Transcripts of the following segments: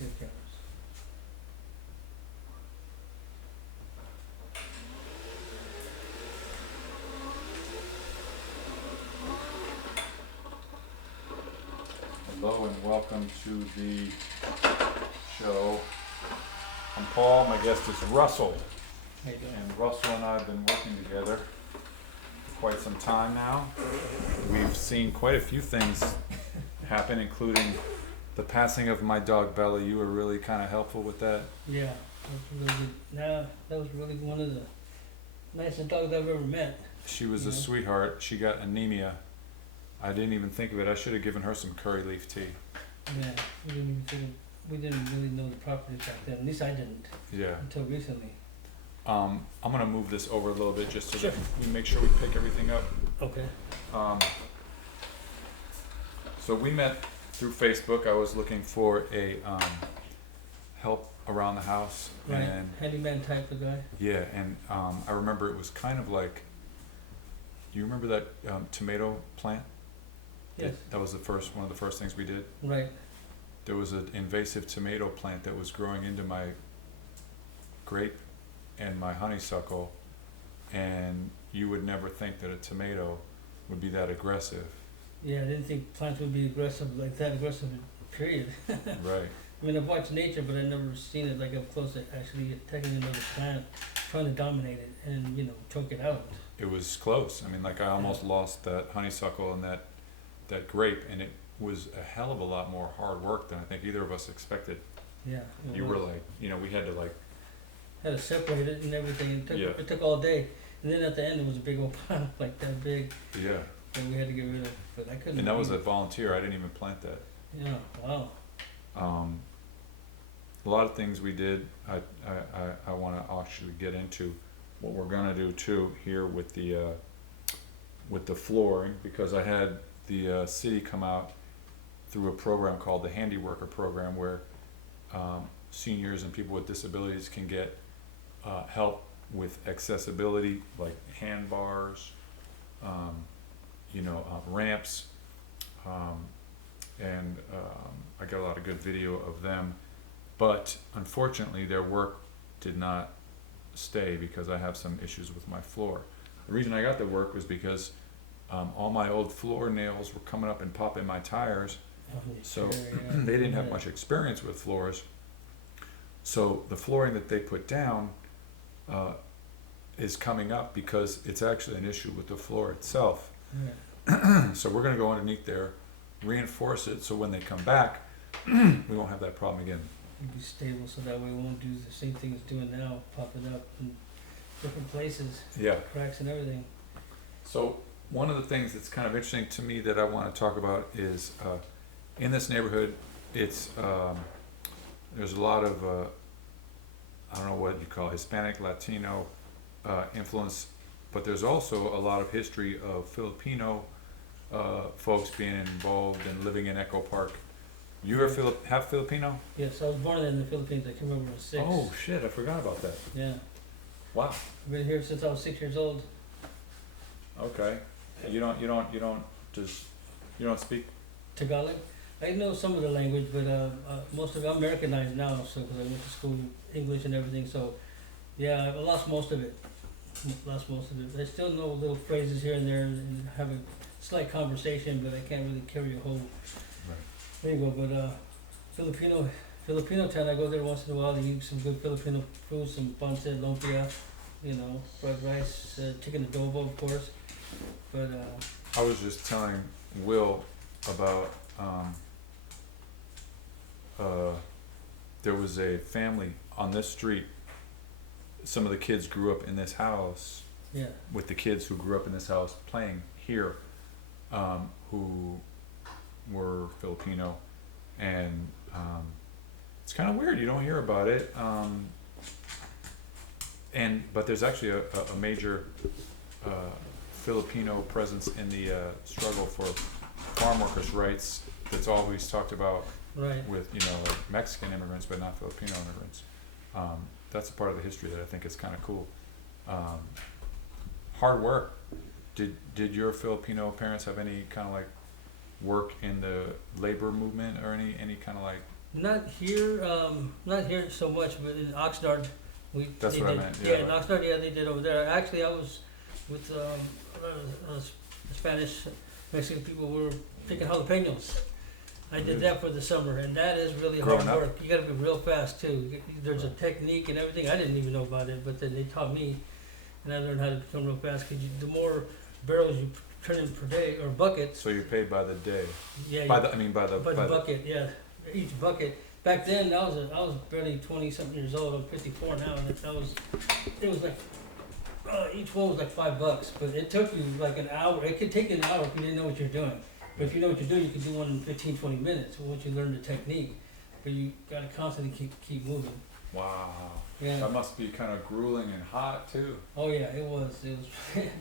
see the cameras. Hello and welcome to the show. I'm Paul, my guest is Russell. How you doing? And Russell and I have been working together for quite some time now. We've seen quite a few things happen, including the passing of my dog Bella. You were really kind of helpful with that. Yeah, that was really good. Nah, that was really one of the nicest dogs I've ever met. She was a Yeah. sweetheart. She got anemia. I didn't even think of it. I should have given her some curry leaf tea. Yeah, we didn't really know the properties back then. At least I didn't Yeah. until recently. I'm gonna move this over a little bit just so Sure. that we make sure we pick everything up. Okay. So we met through Facebook. I was looking for a help around the house, Right. and Handyman type of guy. yeah, and I remember it was kind of like. You remember that tomato plant? Yes. That was one of the first things we did. Right. There was an invasive tomato plant that was growing into my grape and my honeysuckle, and you would never think that a tomato would be that aggressive. Yeah, I didn't think plants would be aggressive like that, aggressive, period. Right. I mean, I've watched nature, but I've never seen it like up close, actually attacking another plant, trying to dominate it and, choke it out. It was close. I mean, like I almost lost that honeysuckle and that grape, and it was a hell of a lot more hard work than I think either of us expected. Yeah. You were like, we had to like, Had to separate it and everything. Yeah. It took all day. And then at the end, it was a big old pile, like that big, yeah. that we had to get rid of. But I couldn't. And that was a volunteer. I didn't even plant that. Yeah, wow. A lot of things we did. I want to actually get into what we're gonna do too here with the flooring, because I had the city come out through a program called the Handy Worker Program, where seniors and people with disabilities can get help with accessibility, like handbars, ramps, and I got a lot of good video of them. But unfortunately, their work did not stay because I have some issues with my floor. The reason I got the work was because all my old floor nails were coming up and popping my tires, so Sure, yeah. they didn't have much experience with floors. So the flooring that they put down is coming up because it's actually an issue with the floor itself. Yeah. So we're going to go underneath there, reinforce it, so when they come back, we won't have that problem again. It'd be stable so that way we won't do the same thing it's doing now, popping up in different places, Yeah. cracks and everything. So one of the things that's kind of interesting to me that I want to talk about is in this neighborhood, it's there's a lot of I don't know what you call Hispanic, Latino influence, but there's also a lot of history of Filipino folks being involved and living in Echo Park. You are half Filipino? Yes, I was born in the Philippines. I came over when I was 6. Oh shit! I forgot about that. Yeah. Wow. I've been here since I was 6 years old. Okay. You don't speak. Tagalog. I know some of the language, but most of it, I'm Americanized now, so because I went to school, English and everything, so yeah, I lost most of it. I still know little phrases here and there and have a slight conversation, but I can't really carry a whole There you go, but Filipino town, I go there once in a while to eat some good Filipino food, some pancit, lumpia, fried rice, chicken adobo, of course. But I was just telling Will about there was a family on this street. Some of the kids grew up in this house yeah, with the kids who grew up in this house playing here, who were Filipino, and it's kind of weird. You don't hear about it, but there's actually a major Filipino presence in the struggle for farm workers' rights that's always talked about right. with like Mexican immigrants, but not Filipino immigrants. That's a part of the history that I think is kind of cool. Hard work. Did your Filipino parents have any kind of like work in the labor movement or any kind of like Not here so much, but in Oxnard, That's they what I did. meant, Yeah, yeah, in right. Oxnard, yeah, they did over there. Actually, I was with Spanish Mexican people who were picking jalapenos. I did Really? that for the summer, and that is really Growing hard up? work. You got to be real fast too. There's a technique and everything. I didn't even know about it, but then they taught me, and I learned how to become real fast. Because the more barrels you turn in per day or buckets, So you're paid by the day, yeah, by the, I mean, by the, by the bucket, yeah, each bucket. Back then, I was barely 20-something years old. I'm 54 now, and it was like each one was like $5, but it took you like an hour. It could take you an hour if you didn't know what you're doing. But if you know what you're doing, you can do one in 15, 20 minutes once you learn the technique. But you gotta constantly keep moving. wow. Yeah. That must be kind of grueling and hot too. Oh yeah, it was.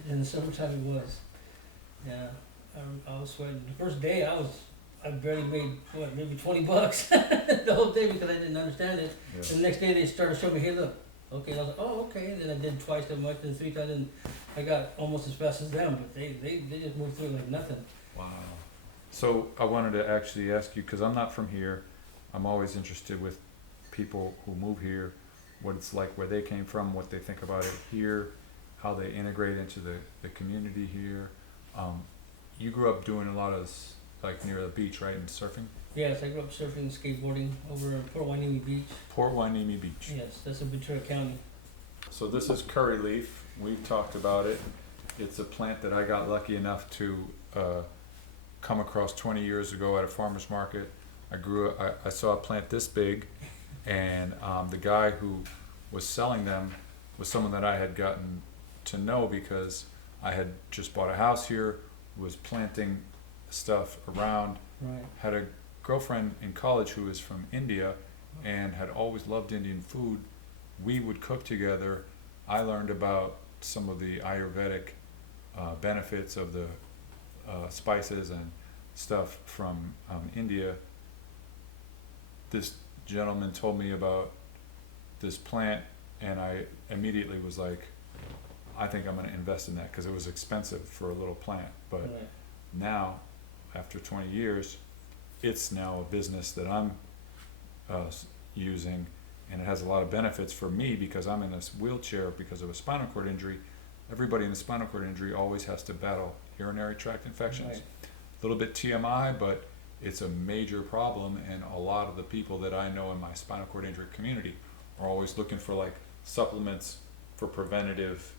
In the summertime. It was. Yeah. I was sweating. The first day I barely made maybe $20 the whole day because I didn't understand it. Yeah. And the next day they started showing me, hey look, okay. And I was like, oh okay. And then I did twice that much, and 3 times, and I got almost as fast as them. But they just moved through it like nothing. Wow. So I wanted to actually ask you, because I'm not from here, I'm always interested with people who move here, what it's like, where they came from, what they think about it here, how they integrate into the community here. You grew up doing a lot of, like near the beach, right, and surfing? Yes, I grew up surfing and skateboarding over in Port Hueneme Beach. Port Hueneme Beach. Yes, that's in Ventura County. So this is curry leaf. We've talked about it. It's a plant that I got lucky enough to come across 20 years ago at a farmer's market. I saw a plant this big, and the guy who was selling them was someone that I had gotten to know because I had just bought a house here, was planting stuff around, Right. had a girlfriend in college who was from India and had always loved Indian food. We would cook together. I learned about some of the Ayurvedic benefits of the spices and stuff from India. This gentleman told me about this plant, and I immediately was like, I think I'm going to invest in that because it was expensive for a little plant. But Right. now, after 20 years, it's now a business that I'm using, and it has a lot of benefits for me because I'm in this wheelchair because of a spinal cord injury. Everybody in a spinal cord injury always has to battle urinary tract infections. Right. A little bit TMI, but it's a major problem, and a lot of the people that I know in my spinal cord injury community are always looking for like supplements for preventative,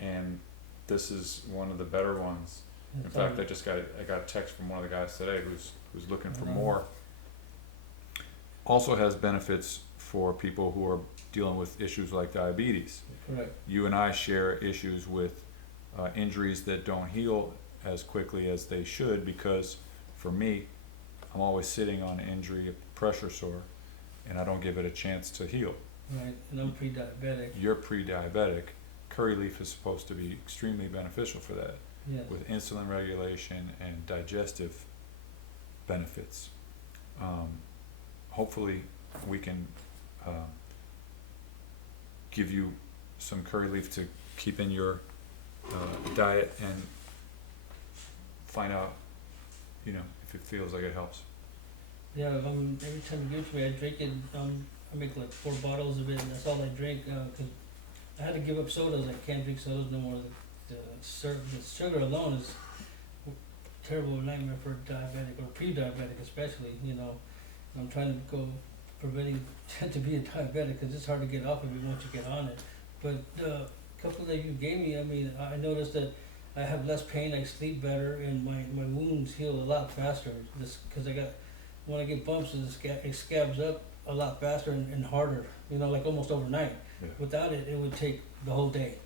and this is one of the better ones. In It's fact, all- I got a text from one of the guys today who's looking for Mhm. more. Also has benefits for people who are dealing with issues like diabetes. Correct. You and I share issues with injuries that don't heal as quickly as they should because, for me, I'm always sitting on an injury, a pressure sore, and I don't give it a chance to heal. Right. And I'm pre-diabetic. You're pre-diabetic. Curry leaf is supposed to be extremely beneficial for that, Yes. with insulin regulation and digestive benefits. Hopefully we can give you some curry leaf to keep in your diet and find out, if it feels like it helps. Yeah. Every time you give it to me, I drink it. I make like 4 bottles of it, and that's all I drink. 'Cause I had to give up sodas. I can't drink sodas no more. The sugar alone is a terrible nightmare for a diabetic or pre-diabetic, especially. I'm trying to go preventing to be a diabetic because it's hard to get off of it once you get on it. But the couple that you gave me, I mean, I noticed that I have less pain. I sleep better, and my wounds heal a lot faster. Just because when I get bumps, it scabs up a lot faster and harder. Like almost overnight. Yeah. Without it, it would take the whole day.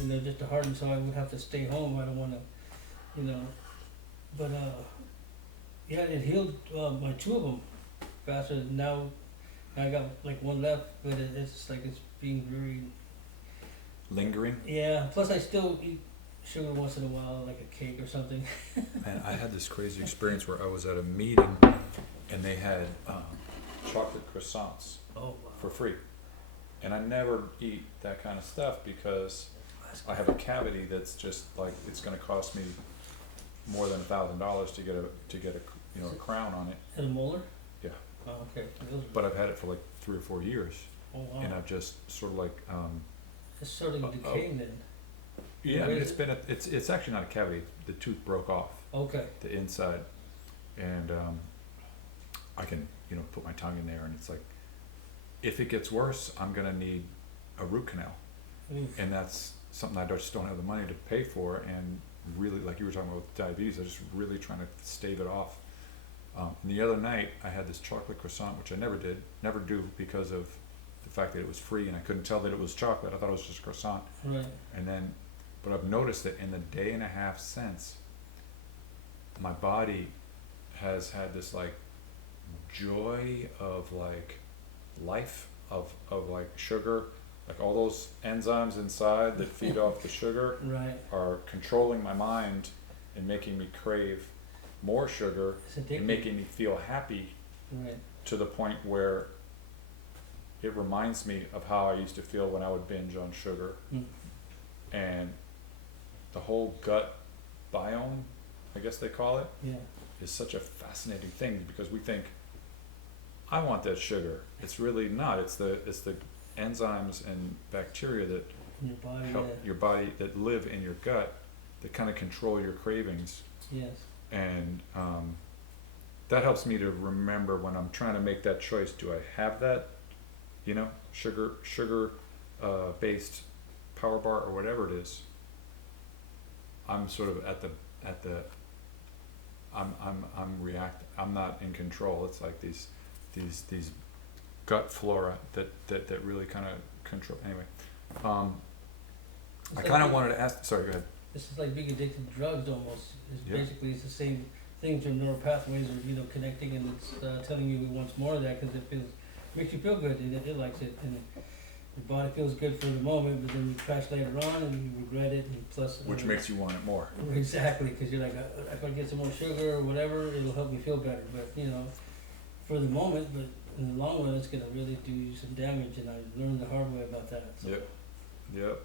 Okay. Just to harden. So I would have to stay home. I don't want to, But yeah, it healed my 2 of them faster. Now I got like 1 left, but it's like it's being very. Lingering? Yeah. Plus, I still eat sugar once in a while, like a cake or something. Man, I had this crazy experience where I was at a meeting and they had chocolate croissants Oh wow. for free. And I never eat that kind of stuff because I have a cavity that's just like, it's gonna cost me more than $1,000 to get a crown on it. And a molar? Yeah. Oh, okay. Those, but I've had it for like 3 or 4 years, oh wow. and I've just sort of like, It's sort of decaying then. yeah, I Where mean, is it? it's actually not a cavity. The tooth broke off, Okay. the inside, and I can, put my tongue in there, and it's like, if it gets worse, I'm gonna need a root canal, Oof. and that's something I just don't have the money to pay for, and really, like you were talking about with diabetes, I'm just really trying to stave it off. And the other night, I had this chocolate croissant, which I never do because of the fact that it was free, and I couldn't tell that it was chocolate. I thought it was just croissant. Right. And then, but I've noticed that in the day and a half since, my body has had this like joy of like life, of like sugar, like all those enzymes inside that feed off the sugar Right. are controlling my mind and making me crave more sugar It's and addictive. making me feel happy Right. to the point where it reminds me of how I used to feel when I would binge on sugar. Mm. And the whole gut biome, I guess they call it, Yeah. is such a fascinating thing, because we think, I want that sugar. It's really not. It's the enzymes and bacteria that In your body. help your body, that live in your gut, that kind of control your cravings. Yes. And that helps me to remember when I'm trying to make that choice. Do I have that, sugar based power bar or whatever it is? I'm sort of I'm not in control. It's like these gut flora that really kind of control. Anyway, It's I like kind of being- wanted to ask. Sorry, go ahead. This is like being addicted to drugs almost. It's Yeah. basically it's the same things. Your neural pathways are connecting, and it's telling you it wants more of that because it makes you feel good, and it likes it, and your body feels good for the moment, but then you crash later on and you regret it, and plus Which makes you want it more. exactly, because you're like, if I get some more sugar or whatever, it'll help me feel better. But for the moment, but in the long run, it's gonna really do you some damage, and I learned the hard way about that. So. Yep.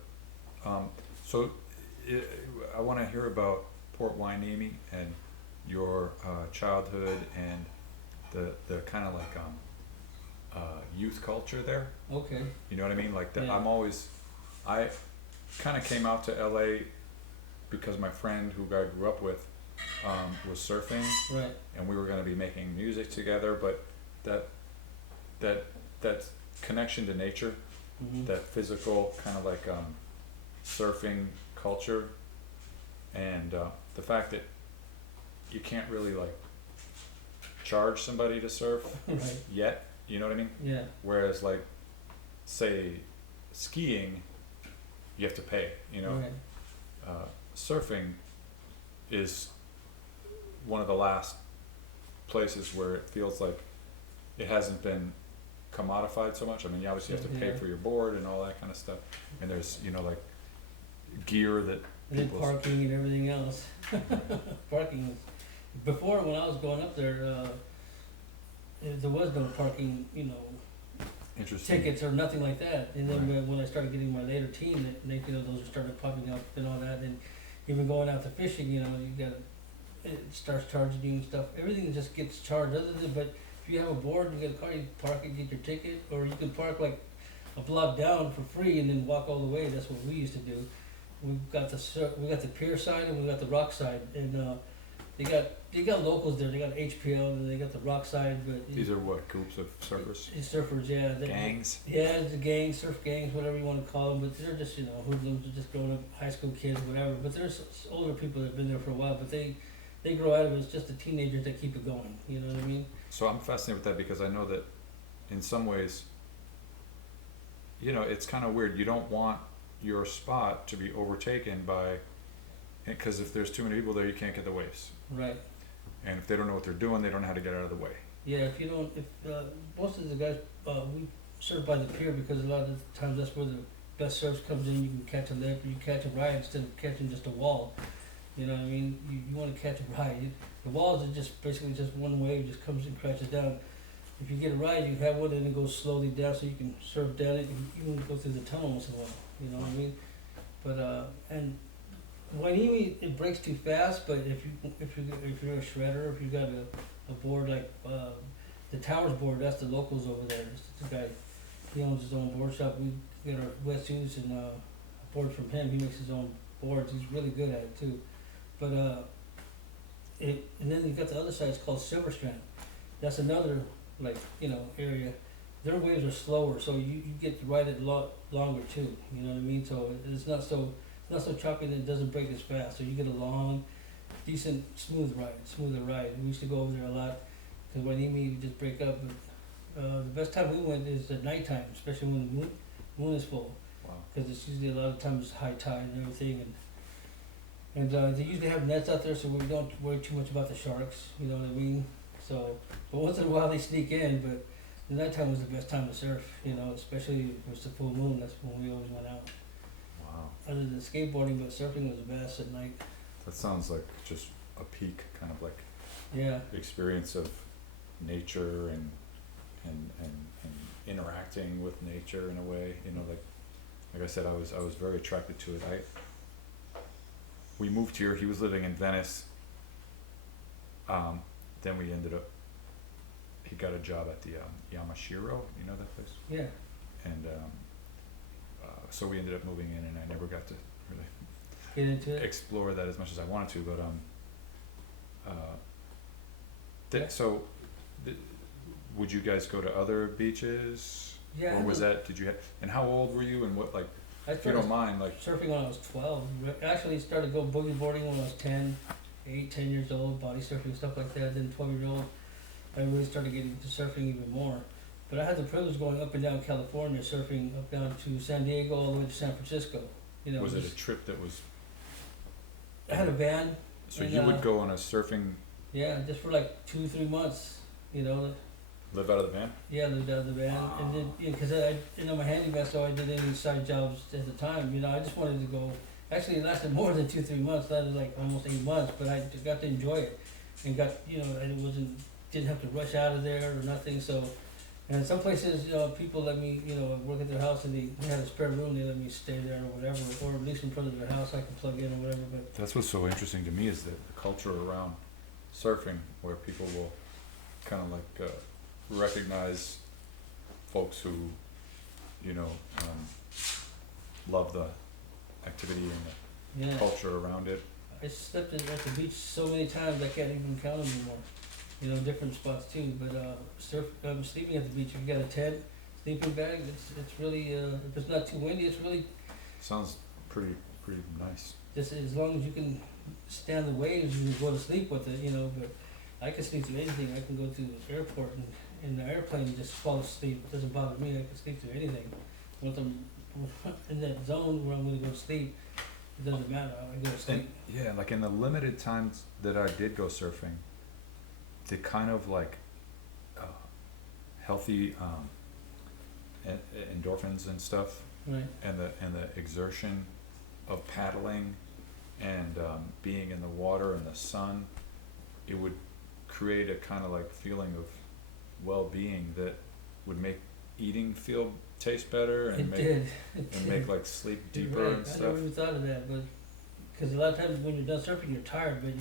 So I want to hear about Port Hueneme and your childhood and the kind of like youth culture there. Okay. You know what I mean? Like that. Yeah. I kind of came out to LA because my friend who I grew up with was surfing, Right. and we were going to be making music together. But that connection to nature, Mm-hmm. that physical kind of like surfing culture, and the fact that you can't really like charge somebody to surf Right. yet, you know what I mean? Yeah. Whereas like, say, skiing, you have to pay, Right. Surfing is one of the last places where it feels like it hasn't been commodified so much. I mean, you obviously have to pay Yeah. for your board and all that kind of stuff, and there's like gear that And then people's- parking and everything else. Parking was, before when I was going up there, there was no parking, interesting. tickets or nothing like that. And then Right. when I started getting my later teen, those started popping up and all that. And even going out to fishing, it starts charging you and stuff. Everything just gets charged. But if you have a board, you get a car, you park it, get your ticket, or you can park like a block down for free and then walk all the way. That's what we used to do. We've got the pier side and we got the rock side, and they got locals there. They got HPL and they got the rock side, but These are what, groups of surfers? it's surfers, yeah. Gangs? Yeah, the gangs, surf gangs, whatever you want to call them. But they're just hoodlums, they're just growing up, high school kids, whatever. But there's older people that have been there for a while, but they grow out of it. It's just the teenagers that keep it going. You know what I mean? So I'm fascinated with that because I know that in some ways, it's kind of weird. You don't want your spot to be overtaken by, because if there's too many people there, you can't get the waves. Right. And if they don't know what they're doing, they don't know how to get out of the way. Yeah. If most of the guys, we surf by the pier because a lot of the times that's where the best surf comes in. You can catch a lip, or you catch a ride instead of catching just a wall. You know what I mean? You want to catch a ride. The walls are just basically just one wave, just comes and crashes down. If you get a ride, you have one and it goes slowly down, so you can surf down it. You can go through the tunnel once in a while. You know what I mean? But and Hueneme, it breaks too fast. But if you're a shredder, if you got a board like the Towers board, that's the locals over there. It's the guy, he owns his own board shop. We get our wetsuits and boards from him. He makes his own boards. He's really good at it too. But and then you got the other side. It's called Silver Strand. That's another area. Their waves are slower, so you get to ride it a lot longer too. You know what I mean? So it's not so choppy and it doesn't break as fast. So you get a long, decent, smoother ride. We used to go over there a lot because when we just break up. But the best time we went is at nighttime, especially when the moon is full. Wow. Because it's usually a lot of times high tide and everything, and they usually have nets out there, so we don't worry too much about the sharks. You know what I mean? So, but once in a while they sneak in. But the nighttime was the best time to surf. You know, especially if it was the full moon. That's when we always went out. Wow. Other than skateboarding, but surfing was the best at night. That sounds like just a peak kind of like Yeah. experience of nature and interacting with nature in a way. You know, like I said, I was very attracted to it. We moved here. He was living in Venice. Then we ended up. He got a job at the Yamashiro. You know that place? Yeah. And so we ended up moving in, and I never got to really Get into it. explore that as much as I wanted to. But Yeah. so, would you guys go to other beaches? Yeah. Or was that? Did you have? And how old were you? And what like? I If you started don't mind, like. surfing when I was 12. Actually started going boogie boarding when I was 10 years old, body surfing, stuff like that. Then 12-year-old, I really started getting into surfing even more. But I had the privilege of going up and down California, surfing up down to San Diego all the way to San Francisco. You know, Was it a trip that was? I had a van. So And, you would go on a surfing, Yeah, just for like 2-3 months. You know, live out of the van? yeah, lived out of the van, and then because I'm a handyman, so I did any side jobs at the time. You know, I just wanted to go. Actually, it lasted more than 2-3 months. It lasted like almost 8 months, but I got to enjoy it, and and didn't have to rush out of there or nothing. So, and some places, people let me, work at their house, and they had a spare room. They let me stay there or whatever, or at least in front of their house, I can plug in or whatever. But That's what's so interesting to me is the culture around surfing, where people will kind of like recognize folks who, love the activity and yeah, the culture around it. I slept at the beach so many times I can't even count them anymore. Different spots too. But sleeping at the beach, if you got a tent, sleeping bag, it's really if it's not too windy, it's really Sounds pretty nice. just as long as you can stand the waves, you can go to sleep with it. But I can sleep through anything. I can go to the airport and in the airplane and just fall asleep. It doesn't bother me. I can sleep through anything. Once I'm in that zone where I'm going to go to sleep, it doesn't matter. I go to sleep. And yeah, like in the limited times that I did go surfing, the kind of like healthy endorphins and stuff, Right. and the exertion of paddling and being in the water and the sun, it would create a kind of like feeling of well-being that would make eating taste better and make like sleep deeper Right. and I stuff. never even thought of that, but because a lot of times when you're done surfing, you're tired, but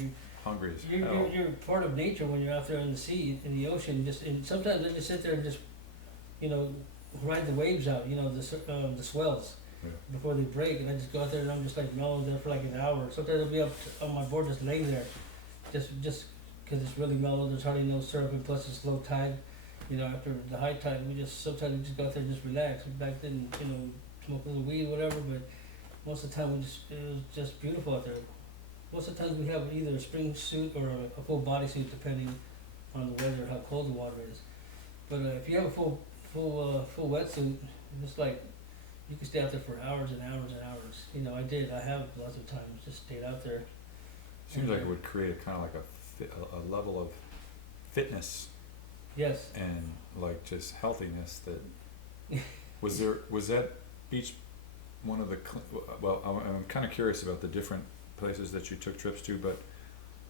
Hungry as hell. you're part of nature when you're out there in the sea, in the ocean. And sometimes I just sit there and just, ride the waves out. The swells Yeah. before they break, and I just go out there and I'm just like mellowing there for like an hour. Sometimes I'll be up on my board just laying there, just because it's really mellow. There's hardly no surf, and plus it's low tide. After the high tide, sometimes we just go out there and just relax. Back then, smoke a little weed, whatever. But most of the time, it was just beautiful out there. Most of the times we have either a spring suit or a full bodysuit, depending on the weather, how cold the water is. But if you have a full wetsuit, it's like you can stay out there for hours and hours and hours. I did. I have lots of times just stayed out there. Seems like it would create a kind of like a level of fitness Yes. and like just healthiness that was that beach one of the well I'm kind of curious about the different places that you took trips to, but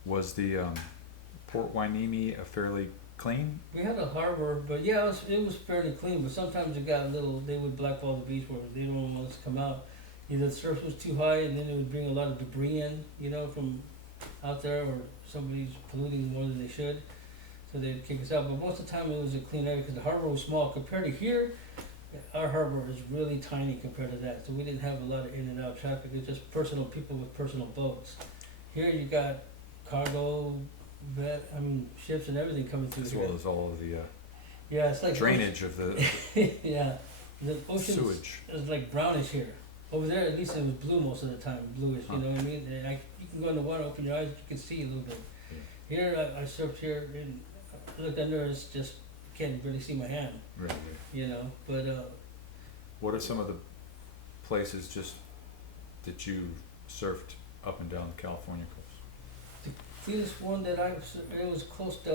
was the Port Hueneme a fairly clean? We had a harbor, but yeah, it was fairly clean. But sometimes it got a little. They would blackball the beach where they don't want us to come out. Either the surf was too high, and then it would bring a lot of debris in, from out there, or somebody's polluting more than they should. so they'd kick us out. But most of the time it was a clean area because the harbor was small compared to here. Our harbor is really tiny compared to that, so we didn't have a lot of in and out traffic. It's just personal people with personal boats. Here you got cargo, ships and everything coming through As here. well as all of the Yeah, it's like drainage of the yeah, the ocean sewage. is like brownish here. Over there, at least it was blue most of the time, bluish. You know what I mean? You can go in the water, open your eyes, you can see a little bit. Yeah. Here, I surfed here and I looked under, it's just can't really see my hand. Right. You know, but What are some of the places just that you surfed up and down the California coast? cleanest one that it was close to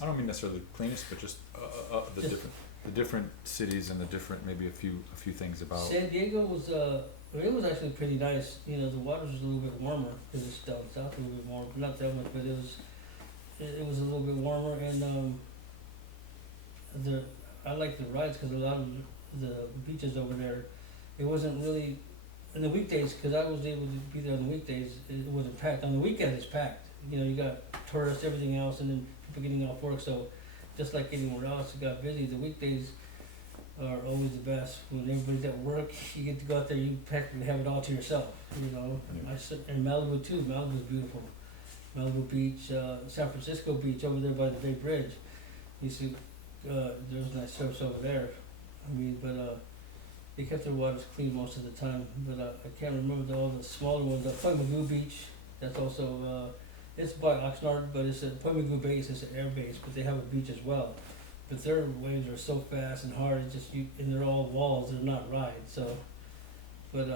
I don't mean necessarily the cleanest, but just Just- the different cities and the different maybe a few things about. San Diego was it was actually pretty nice. You know, the water was a little bit warmer because it's down south a little bit more, not that much, but it was a little bit warmer and I like the rides because a lot of the beaches over there, it wasn't really in the weekdays because I was able to be there on the weekdays. It wasn't packed. On the weekends, it's packed. You know, you got tourists, everything else, and then people getting off work. So, just like anywhere else, it got busy. The weekdays are always the best. When everybody's at work, you get to go out there. You practically have it all to yourself. You know, Yeah. And Malibu too. Malibu's beautiful. Malibu Beach, San Francisco Beach over there by the Bay Bridge. You see, there's nice surfs over there. They kept their waters clean most of the time. But I can't remember all the smaller ones. Point Magoo Beach. That's also it's by Oxnard, but it's a Point Magoo base. It's an air base, but they have a beach as well. But their waves are so fast and hard. It's just and they're all walls. They're not rides. So, but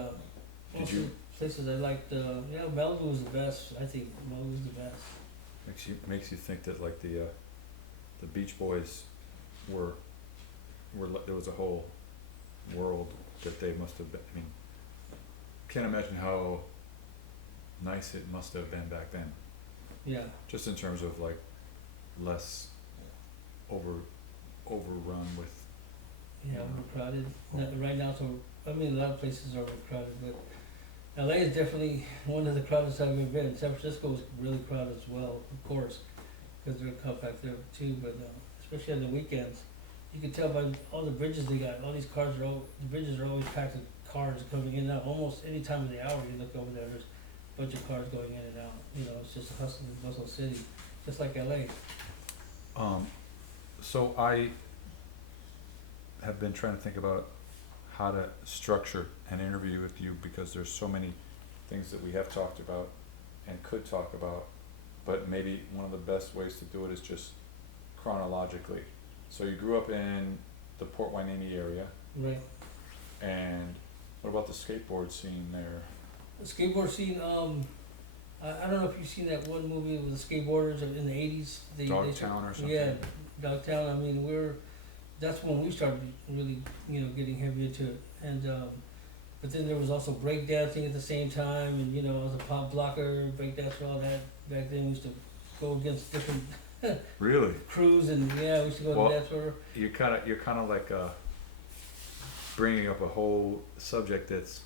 most of the places I liked. Malibu was the best. I think Malibu was the best. Makes you think that like the Beach Boys were there was a whole world that they must have been. I mean, can't imagine how nice it must have been back then. Yeah. Just in terms of like less overrun with. Yeah, overcrowded. Right now, a lot of places are overcrowded, but LA is definitely one of the crowdest I've ever been. San Francisco was really crowded as well, of course, because they're compact there too. But especially on the weekends, you can tell by all the bridges they got. All these cars the bridges are always packed with cars coming in and out. Almost any time of the hour you look over there, there's a bunch of cars going in and out. You know, it's just a hustle and bustle city, just like LA. So I have been trying to think about how to structure an interview with you because there's so many things that we have talked about and could talk about, but maybe one of the best ways to do it is just chronologically. So you grew up in the Port Hueneme area, Right. and what about the skateboard scene there? The skateboard scene, I don't know if you've seen that one movie with the skateboarders in the 80s. Dogtown or something? Yeah, Dogtown. I mean, that's when we started really, getting heavy into it. And, but then there was also breakdancing at the same time, and, I was a pop blocker, breakdancer, all that. Back then we used to go against different Really? crews, and we used to go Well, to dance for. You're kind of like bringing up a whole subject that's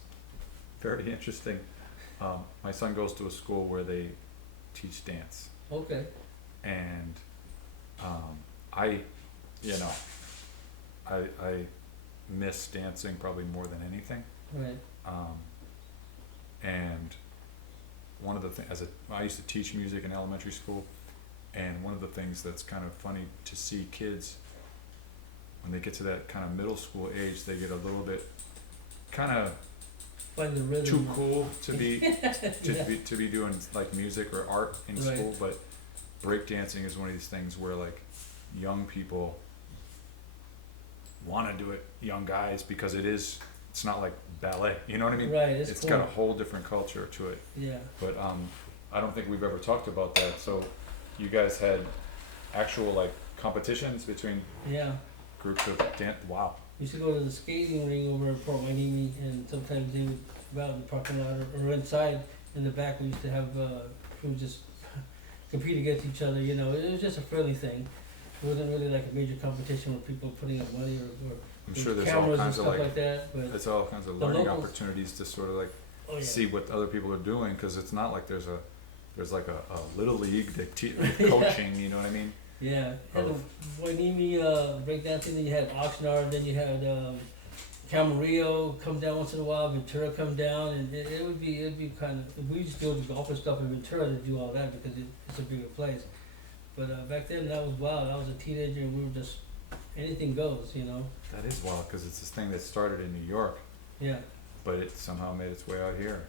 very interesting. My son goes to a school where they teach dance, Okay. and I miss dancing probably more than anything. Right. And one of the things, I used to teach music in elementary school, and one of the things that's kind of funny to see kids when they get to that kind of middle school age, they get a little bit kind of Find the rhythm. too cool to be Yeah. to be doing like music or art in Right. school, but breakdancing is one of these things where like young people want to do it, young guys, because it's not like ballet, you know what I mean? Right. It's It's cool. got a whole different culture to it. Yeah. But I don't think we've ever talked about that. So you guys had actual like competitions between Yeah. groups of dance. Wow. We used to go to the skating ring over at Port Hueneme, and sometimes they would go out in the parking lot or inside in the back. We used to have crews just compete against each other. It was just a friendly thing. It wasn't really like a major competition where people were putting up money or I'm sure there's all cameras and kinds of stuff like like that. But there's all kinds of the learning locals- opportunities to sort of like oh yeah, see what other people are doing, because it's not like there's like a little league that coaching, you know what I mean? Yeah, had the of, Guanimi breakdancing, then you had Oxnard, then you had Camarillo come down once in a while, Ventura come down, and it'd be kind of, we used to go to golf and stuff in Ventura to do all that because it's a bigger place. But back then that was wild. I was a teenager and we were just, anything goes, you know? that is wild, cause it's this thing that started in New York, Yeah. but it somehow made its way out here.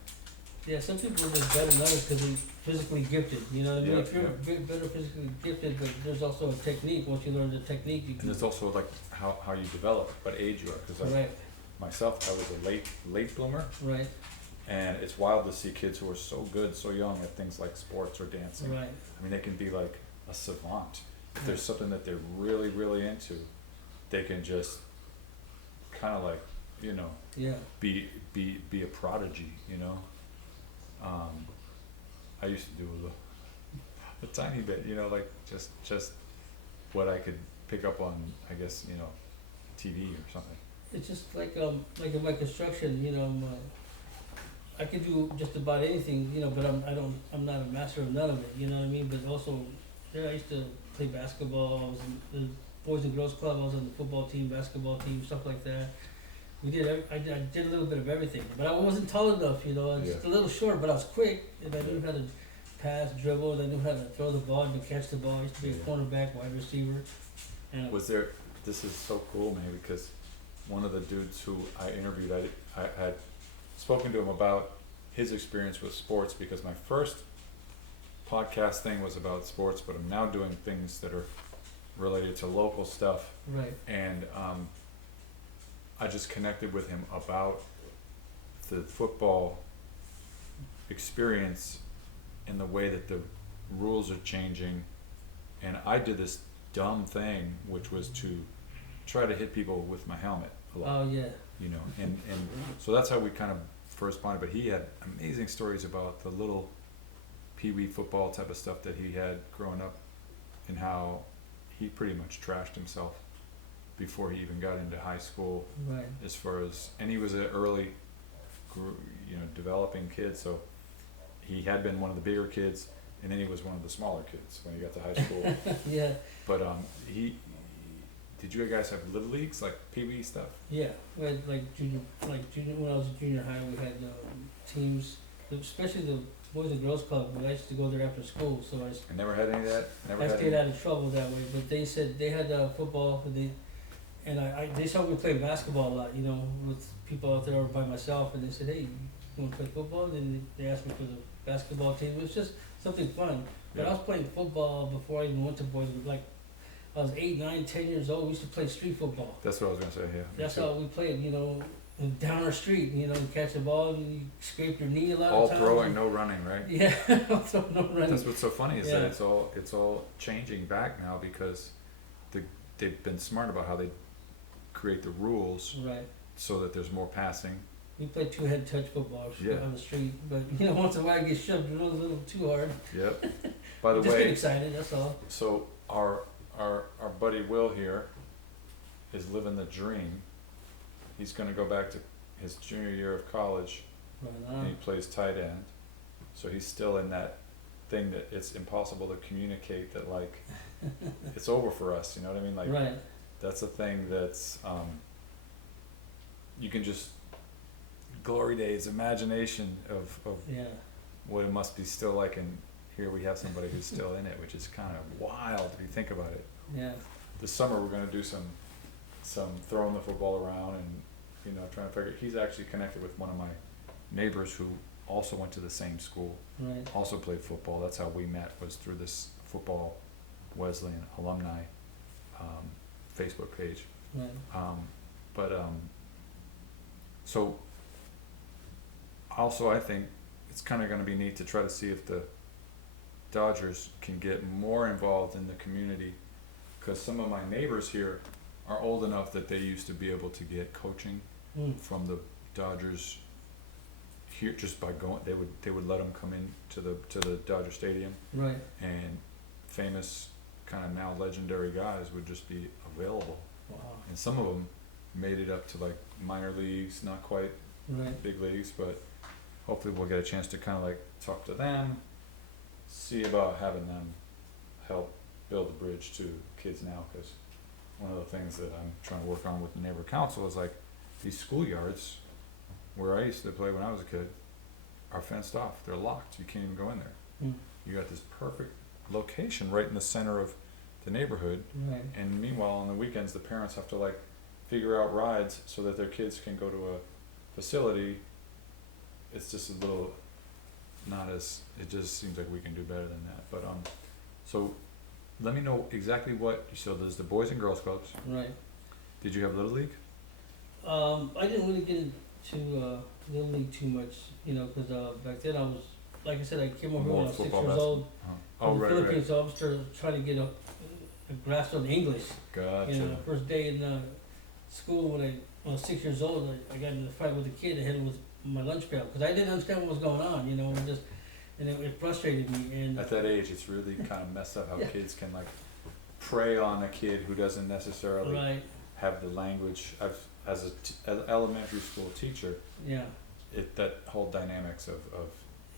Yeah, some people are just better than others because they're physically gifted, you know what I mean? Yeah, If you're better physically gifted, but there's also a technique, once you learn the technique, you And can. there's also like how you develop, what age you are, cause like Right, myself, I was a late bloomer, right, and it's wild to see kids who are so good, so young at things like sports or dancing. right, I mean, they can be like a savant. If there's Yeah. something that they're really, really into, they can just kind of like, you know, yeah, be a prodigy, you know. I used to do a tiny bit, you know, like just what I could pick up on, I guess, you know, TV or something. it's just like in my construction, you know, I can do just about anything, you know, but I'm not a master of none of it, you know what I mean? But also, yeah, I used to play basketball, I was in the Boys and Girls Club, I was on the football team, basketball team, stuff like that. I did a little bit of everything, but I wasn't tall enough, you know, I was just a little short, but I was quick, and I knew how to pass, dribble, and I knew how to throw the ball and catch the ball. I used to be a Yeah. cornerback, wide receiver, and This is so cool, man, because one of the dudes who I interviewed, I had spoken to him about his experience with sports, because my first podcast thing was about sports, but I'm now doing things that are related to local stuff, right, and I just connected with him about the football experience and the way that the rules are changing, and I did this dumb thing, which was to try to hit people with my helmet a lot, oh yeah, you know, and so that's how we kind of first bonded. But he had amazing stories about the little pee-wee football type of stuff that he had growing up, and how he pretty much trashed himself before he even got into high school, right, as far as, and he was an early you know, developing kid, so he had been one of the bigger kids, and then he was one of the smaller kids when he got to high school. yeah, But did you guys have little leagues, like pee-wee stuff? yeah. We had like junior, when I was in junior high, we had teams, especially the Boys and Girls Club. I used to go there after school, so I never had any of that. I stayed out of trouble that way. But they said they had football, and they saw me play basketball a lot, you know, with people out there or by myself, and they said, hey, you want to play football? Then they asked me for the basketball team. It was just something fun. But I was playing football before I even went to boys. Like, I was 8, 9, 10 years old. We used to play street football. That's what I was gonna say. Yeah. That's how we played, you know, down our street. You know, you catch the ball and you scrape your knee a lot All of times. throwing, no running, right? Yeah, so no running. That's what's so funny is Yeah. that it's all changing back now, because they've been smart about how they create the rules Right. so that there's more passing. We play two-head touch football Yeah. on the street, but you know, once in a while I get shoved a little too hard. Yep. By the Just get way, excited. That's all. so our buddy Will here is living the dream. He's gonna go back to his junior year of college, Right and he on. plays tight end. So he's still in that thing that it's impossible to communicate that, like, it's over for us, you know what I mean? Like, Right. that's a thing that's, you can just, glory days, imagination of Yeah. what it must be still like, and here we have somebody who's still in it, which is kind of wild if you think about it. Yeah. This summer we're gonna do some throwing the football around, and, you know, trying to figure, he's actually connected with one of my neighbors who also went to the same school, Right. also played football. That's how we met, was through this football Wesleyan alumni Facebook page. Right. So also I think it's kind of going to be neat to try to see if the Dodgers can get more involved in the community, because some of my neighbors here are old enough that they used to be able to get coaching Mm. from the Dodgers here, just by going, they would let them come in to the Dodger Stadium, Right. and famous, kind of now legendary guys would just be available, Wow. and some of them made it up to like minor leagues, not quite Right. big leagues, but hopefully we'll get a chance to kind of like talk to them, see about having them help build a bridge to kids now, cause one of the things that I'm trying to work on with the neighborhood council is like, these schoolyards, where I used to play when I was a kid, are fenced off, they're locked, you can't even go in there. Mm. You got this perfect location right in the center of the neighborhood, Right. and meanwhile, on the weekends, the parents have to like figure out rides so that their kids can go to a facility. It's just a little, not as, it just seems like we can do better than that, but, so, let me know exactly what, so there's the Boys and Girls Clubs, Right. did you have Little League? I didn't really get into Little League too much, you know, 'cause back then I was, like I said, I came over here when I was 6 years old Oh, from the right, Philippines, so I was trying to get a grasp on English. Gotcha. You know, the first day in school when I was 6 years old, I got in a fight with a kid that hit him with my lunch pail, 'cause I didn't understand what was going on, you know, and it frustrated me, and At that age, it's really kind of messed up how Yeah. kids can like prey on a kid who doesn't necessarily right, have the language. As an elementary school teacher, yeah. that whole dynamics of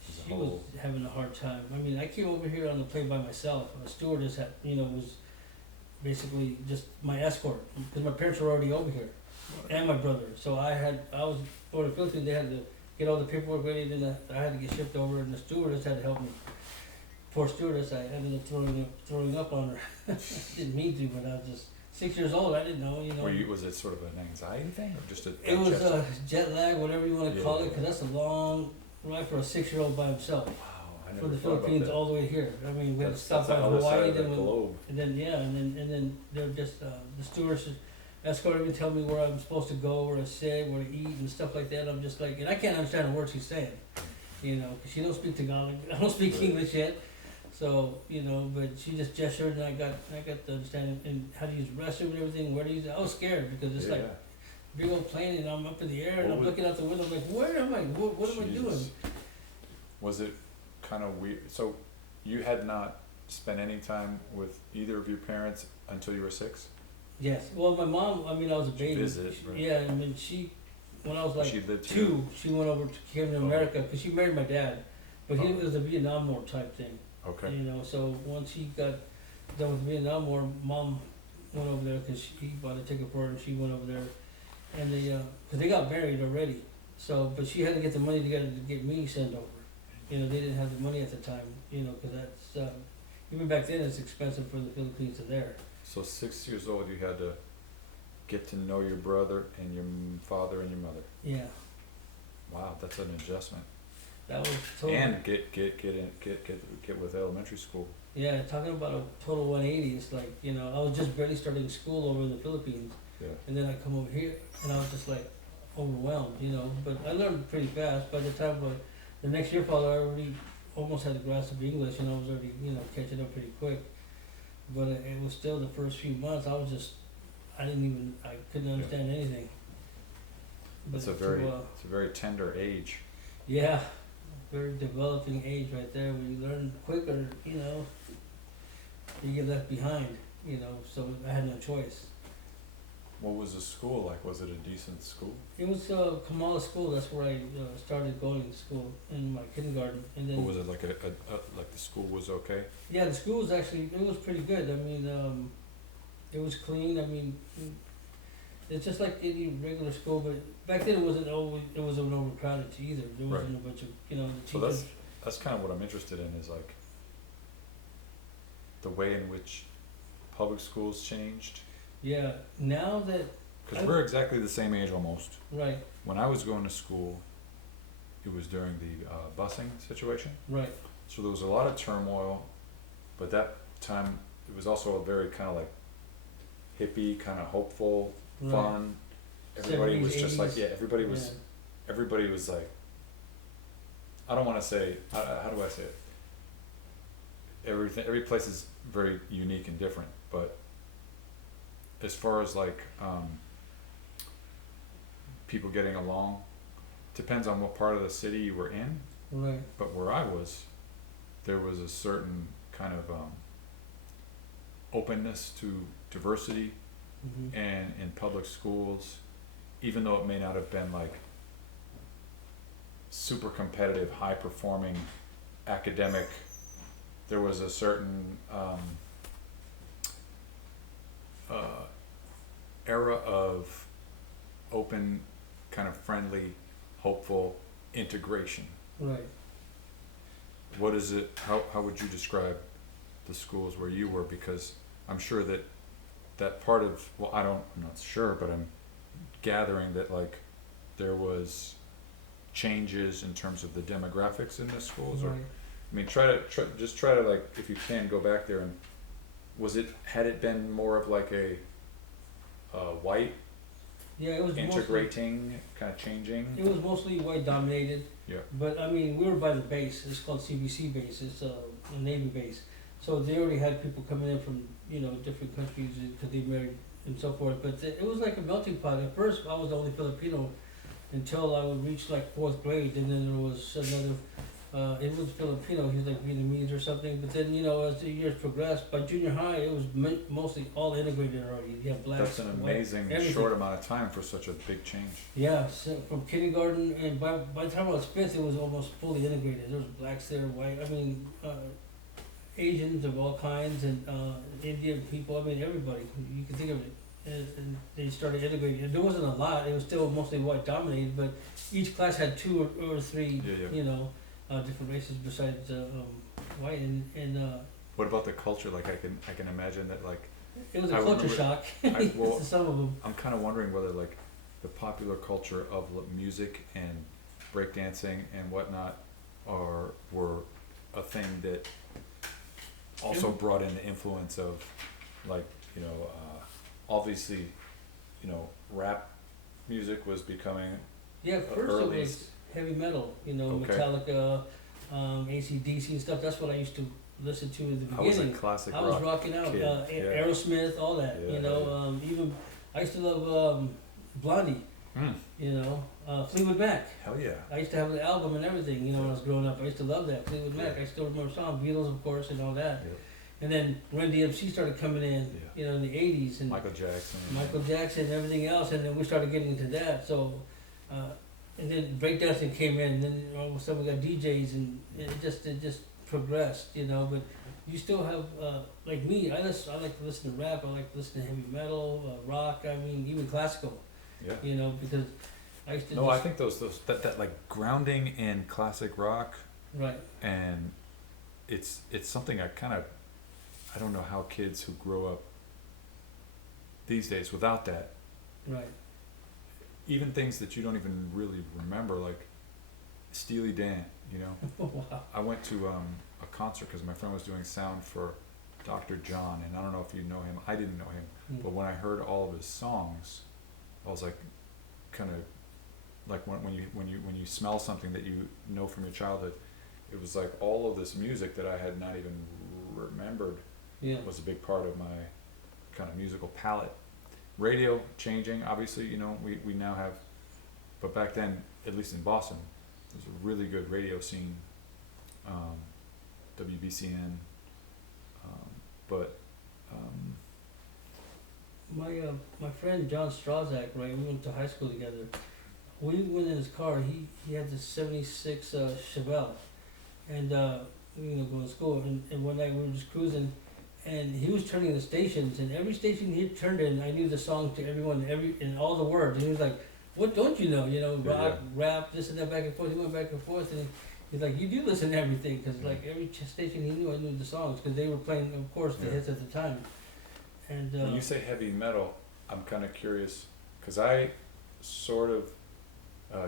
is a She was whole, having a hard time. I mean, I came over here on the plane by myself. A stewardess had, you know, was basically just my escort because my parents were already over here, and my brother. So I was going to the Philippines. They had to get all the paperwork ready. Then I had to get shipped over, and the stewardess had to help me. Poor stewardess, I ended up throwing up on her. I didn't mean to, but I was just 6 years old. I didn't know, you know. was it sort of an anxiety thing or just a It was digestive- jet lag, whatever you want to call it, Yeah. because that's a long ride for a 6-year-old by himself. Wow, I never From the thought about Philippines that. all the way here. I mean, we had to That's stop the by other side Hawaii, of the then globe. and then they're just the stewards escorted me, tell me where I'm supposed to go, where to sit, where to eat, and stuff like that. I'm just like, and I can't understand a word she's saying, you know, 'cause she don't speak Tagalog. I don't speak Right. English yet, so you know. But she just gestured, and I got the understanding and how to use the restroom and everything. Where to use it. I was scared because it's Yeah. like big old plane, and I'm up in the air, and What I'm was- looking out the window, I'm like, where am I? What am I doing? Jesus. Was it kind of weird? So you had not spent any time with either of your parents until you were 6? Yes. Well, my mom. I mean, I was a baby. Visit, right. Yeah, and then when I was like She lived here? 2, she went over to came to Oh. America because she married my dad, but he Oh. was a Vietnam War type thing. Okay. You know, so once he got done with the Vietnam War, mom went over there because he bought a ticket for her, and she went over there, and because they got married already. So, but she had to get the money together to get me sent over. You know, they didn't have the money at the time. You know, because that's even back then it's expensive for the Philippines to there. So 6 years old, you had to get to know your brother and your father and your mother. Yeah, Wow, that's an adjustment. that was totally. And get with elementary school. Yeah, talking about a total 180, it's like, you know, I was just barely starting school over in the Philippines, Yeah. and then I come over here, and I was just like overwhelmed, you know, but I learned pretty fast. By the time the next year, Father, I already almost had the grasp of English, and I was already, you know, catching up pretty quick. But it was still the first few months, I couldn't understand anything. But It's a very tender age. yeah, very developing age right there, where you learn quicker, you know, you get left behind, you know, so I had no choice. What was the school like? Was it a decent school? It was Kamala School, that's where I started going to school in my kindergarten, and Or then, was it like like the school was okay? yeah, the school was actually, it was pretty good. I mean, it was clean. I mean, it's just like any regular school, but back then it wasn't overcrowded either. There wasn't a bunch of, you know, the So teachers. that's kind of what I'm interested in, is like the way in which public schools changed. Yeah, now that, Because we're exactly the same age almost. right, When I was going to school, it was during the busing situation. right, So there was a lot of turmoil, but that time it was also a very kind of like hippie, kind of hopeful, right. fun. Everybody 70s, was just like, 80s. yeah, everybody was like, I don't want to say, how do I say it? Every place is very unique and different, but as far as like people getting along, depends on what part of the city you were in. Right, But where I was, there was a certain kind of openness to diversity, mhm, and in public schools, even though it may not have been like super competitive, high performing academic, there was a certain era of open, kind of friendly, hopeful integration. Right. What is it? How would you describe the schools where you were? Because I'm sure that part of, well, I'm not sure, but I'm gathering that like there was changes in terms of the demographics in the schools, or Right. I mean, try to like, if you can go back there, and had it been more of like a white Yeah, it was integrating, kind of changing? It was mostly white dominated. Yeah. But I mean, we were by the base. It's called CBC base. It's a Navy base. So they already had people coming in from different countries because they married and so forth. But it was like a melting pot. At first, I was the only Filipino until I would reach like 4th grade, and then there was another. It was Filipino. He was like Vietnamese or something. But then as the years progressed, by junior high, it was mostly all integrated already. You have blacks. That's an amazing short amount of time for such a big change. Yeah, so from kindergarten, and by the time I was 5th, it was almost fully integrated. There was blacks there, white, Asians of all kinds, and Indian people. I mean, everybody. You can think of it. And they started integrating. And there wasn't a lot. It was still mostly white dominated, but each class had 2 or 3, different races besides white. And what about the culture? Like, I can imagine that, like, it was a culture shock. Well, to some of them. I'm kind of wondering whether like the popular culture of music and breakdancing and whatnot were a thing that also brought in the influence of, like, obviously, rap music was becoming First early. it was heavy metal, Okay. Metallica, AC/DC and stuff. That's what I used to listen to in the I was a beginning. classic I was rock rocking out, kid. Yeah. Aerosmith, all that. Yeah, Even I used to love Blondie. Fleetwood Mac. Hell yeah. I used to have the album and everything. When I was growing up, I used to love that Fleetwood Mac. I still remember songs, Beatles, of course, and all that. Yeah. And then Run DMC started coming in, in the '80s, and Michael Jackson and everything else, and then we started getting into that. So, and then breakdancing came in, and then all of a sudden we got DJs, and it just progressed, But you still have, like me, I like to listen to rap, I like to listen to heavy metal, rock. I mean, even classical. Yeah. Because I used to. No, I think that like grounding in classic rock. Right. And it's something I don't know how kids who grow up these days without that. Right. Even things that you don't even really remember, like Steely Dan, Wow. I went to a concert because my friend was doing sound for Dr. John, and I don't know if you know him. I didn't know him, but when I heard all of his songs, I was like, kind of like when you smell something that you know from your childhood. It was like all of this music that I had not even remembered was a big part of my kind of musical palette. Radio changing, obviously, we now have, but back then, at least in Boston, there was a really good radio scene, WBCN, My friend John Strazak, right? We went to high school together. We went in his car. He had this '76 Chevelle, and going to school. And one night we were just cruising, and he was turning the stations. And every station he turned in, I knew the song to everyone, and all the words. And he was like, "What don't you know? Rock, rap, this and that, back and forth." He went back and forth, and he's like, "You do listen to everything, because like every station he knew, I knew the songs, because they were playing, of course, the hits at the time." And when you say heavy metal, I'm kind of curious, because I sort of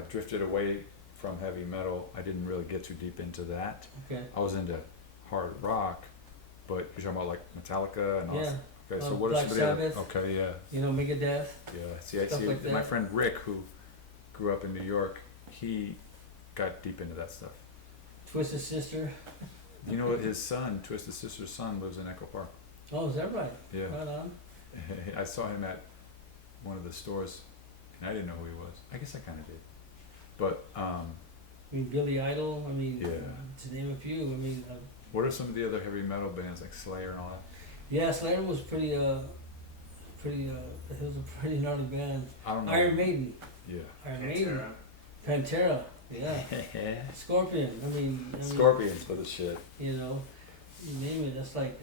drifted away from heavy metal. I didn't really get too deep into that. Okay. I was into hard rock, but you're talking about like Metallica and all that. Okay, so what are Black some of the other? Sabbath. Okay, yeah. Megadeth. Yeah, see, Stuff like my that. friend Rick, who grew up in New York, he got deep into that stuff. Twisted Sister. You know what? His son, Twisted Sister's son, lives in Echo Park. Oh, is that right? Yeah. Right on. I saw him at one of the stores, and I didn't know who he was. I guess I kind of did. But, I mean, Billy Idol. I mean, Yeah. to name a few. I mean, what are some of the other heavy metal bands, like Slayer and all that? yeah, Slayer was pretty. It was a pretty gnarly band. I don't know. Iron Maiden. Yeah. Iron Maiden. Pantera. Yeah. Scorpion. I mean. Scorpions for the shit. You name it. That's like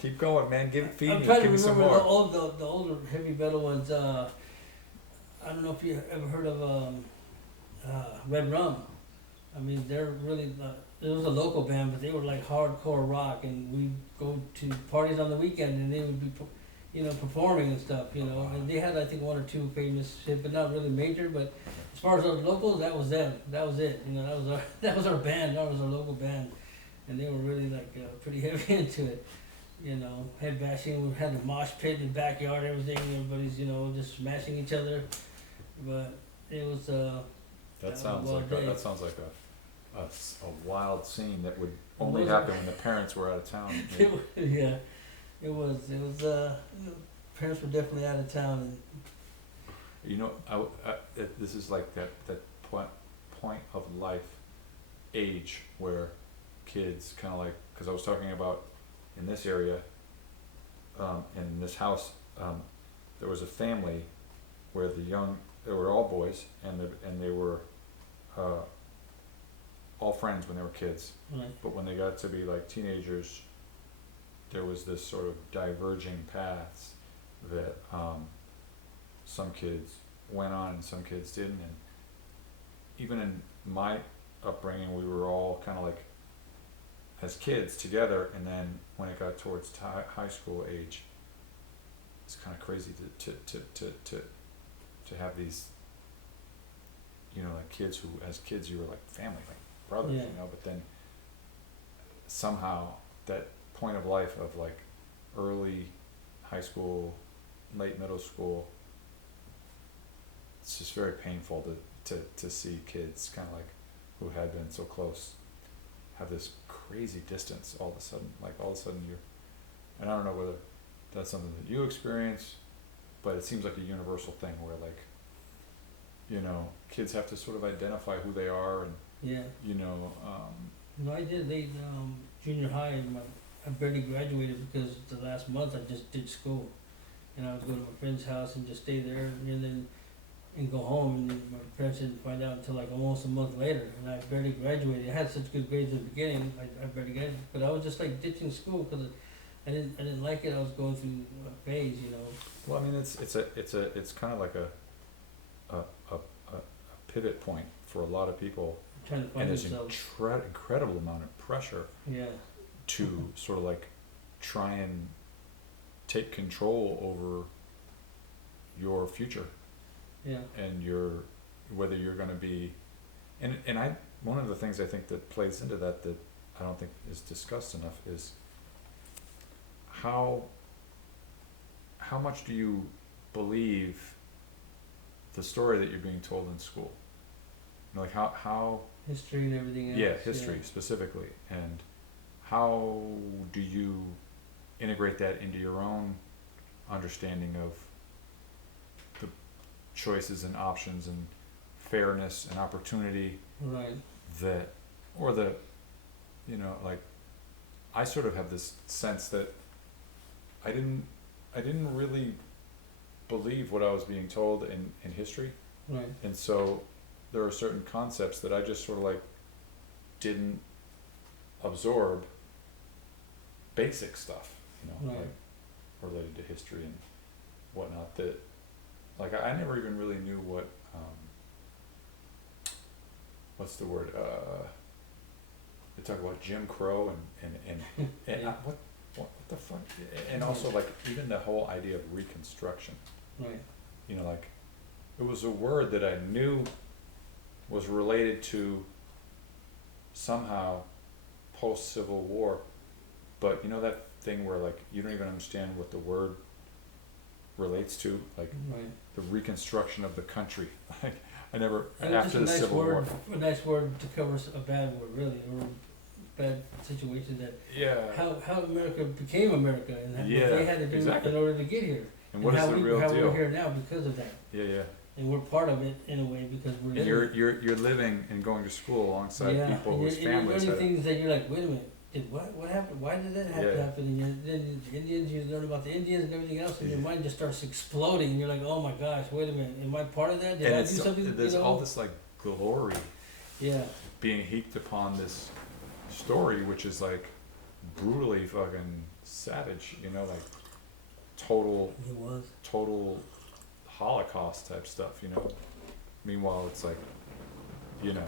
Keep going, man. Feed I'm me. trying to Give me some remember more. the older heavy metal ones. I don't know if you ever heard of Red Rum. I mean, they're really. It was a local band, but they were like hardcore rock, and we'd go to parties on the weekend, and they would be, performing and stuff, And they had, I think, one or two famous hits, but not really major. But as far as our locals, that was them. That was it. That was our that was our band. That was our local band, and they were really like pretty heavy into it. Head bashing. We had the mosh pit in the backyard, everything. Everybody's, just smashing each other. But it was. That sounds like day. that sounds like a wild scene that would only happen when the parents were out of town. Yeah, it was. Parents were definitely out of town, and This is like that point of life age where kids kind of like, because I was talking about in this area, in this house, there was a family where they were all boys, and they were all friends when they were kids. right. But when they got to be like teenagers, there was this sort of diverging paths that some kids went on and some kids didn't. And even in my upbringing, we were all kind of like, as kids together, and then when it got towards high school age, it's kind of crazy to have these, like kids who, as kids, you were like family, like brothers, Yeah. but then somehow that point of life of like early high school, late middle school, it's just very painful to see kids kind of like who had been so close have this crazy distance all of a sudden. Like all of a sudden and I don't know whether that's something that you experience, but it seems like a universal thing where like, kids have to sort of identify who they are and, Yeah. um, I did late junior high. I barely graduated because the last month I just did school, and I would go to my friend's house and just stay there, and go home. And then my parents didn't find out until like almost a month later, and I barely graduated. I had such good grades at the beginning. I barely graduated, but I was just like ditching school because I didn't like it. I was going through a phase, Well, I mean, it's kind of like a pivot point for a lot of people, trying to and find there's themselves. incredible amount of pressure Yeah. to sort of like try and take control over your future Yeah. and whether you're going to be, and one of the things I think that plays into that I don't think is discussed enough is how much do you believe the story that you're being told in school? Like how History and everything else. yeah, history specifically, and how do you integrate that into your own understanding of the choices and options and fairness and opportunity Right. like I sort of have this sense that I didn't really believe what I was being told in history, Right. and so there are certain concepts that I just sort of like didn't absorb, basic stuff, Right. like related to history and whatnot, that like I never even really knew what what's the word, they talk about Jim Crow and Yeah. what the fuck, and also like even the whole idea of Reconstruction, Right. like it was a word that I knew was related to somehow post-Civil War, but that thing where like you don't even understand what the word relates to, like Right. the reconstruction of the country. Like I never, And it's after just the a nice Civil War. word, a nice word to cover a bad word, really, or a bad situation that Yeah. how America became America and what Yeah, they had to do exactly. in order to get here. And what is how the real how deal? we're here now because of that, Yeah. and we're part of it in a way because we're And living. you're living and going to school alongside Yeah, people and whose you're families learning had. things that you're like, wait a minute, what happened? Why did that have to Yeah. happen? And then the Indians, you learn about the Indians and everything else, and your Yeah. mind just starts exploding. And you're like, oh my gosh, wait a minute, am I part of that? Did And I do something? there's all this like glory Yeah, being heaped upon this story, which is like brutally fucking savage, you know, like total It was. Holocaust type stuff, you know. Meanwhile, it's like, you know,